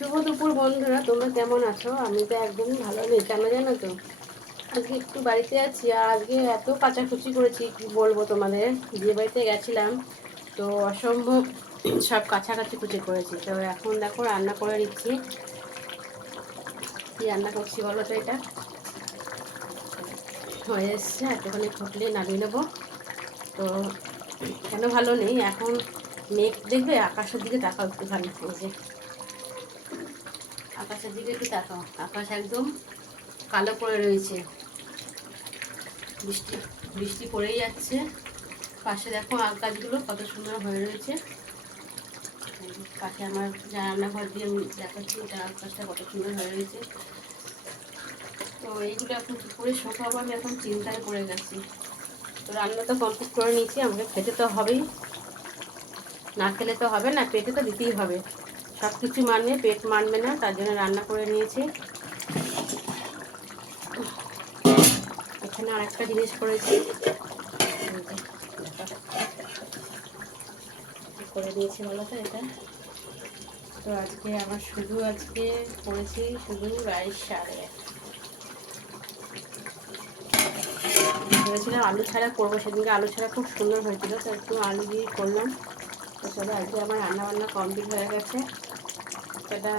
শুভ দুপুর বন্ধুরা, তোমরা কেমন আছো? আমি তো একদমই ভালো নেই, কেন জানো তো? আজকে একটু বাড়িতে আছি আর আজকে এত কাচাকুচি করেছি কি বলবো তোমাদের। বিয়ে বাড়িতে গেছিলাম তো অসম্ভব সব কাছাকাছি কুচি করেছি। তো এখন দেখো রান্না করে নিচ্ছি। কি রান্না করছি বলো তো? এটা হয়ে এসছে, একটুখানি ফুটলে নামিয়ে নেবো। তো কেন ভালো নেই এখন? মেঘ দেখবে, আকাশের দিকে তাকাও একটুখানি। এই যে আকাশের দিকে একটু তাকাও, আকাশ একদম কালো করে রয়েছে। বৃষ্টি বৃষ্টি পড়েই যাচ্ছে। পাশে দেখো আম গাছগুলো কত সুন্দর হয়ে রয়েছে। পাশে আমার যা রান্নাঘর দিয়ে দেখাচ্ছি, এটা আম গাছটা কত সুন্দর হয়ে রয়েছে। তো এইগুলো এখন কী করে শোকাবো, আমি এখন চিন্তায় পড়ে গেছি। তো রান্না তো কমপ্লিট করে নিয়েছি, আমাকে খেতে তো হবেই, না খেলে তো হবে না, পেটে তো দিতেই হবে। সব কিছু মানবে, পেট মানবে না, তার জন্য রান্না করে নিয়েছি। এখানে আরেকটা জিনিস করেছি, করে দিয়েছি বলো তো এটা। তো আজকে আমার আজকে করেছি শুধু রাইস সারে। ভেবেছিলাম আলু ছাড়া করবো, সেদিনকে আলু ছাড়া খুব সুন্দর হয়েছিল, তো একটু আলু দিয়ে করলাম। তো চলো, আজকে আমার রান্না বান্না কমপ্লিট হয়ে গেছে। এটা